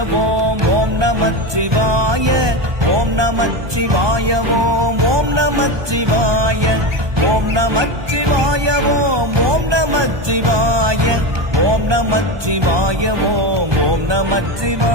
ஓம் ஓம் நமச்சிவாய ஓம் நமச்சிவாய ஓம் ஓம் நமச்சிவாய ஓம் நமச்சிவாய ஓம் ஓம் நமச்சிவாய ஓம் நமச்சிவாய ஓம் ஓம் நமச்சிவாய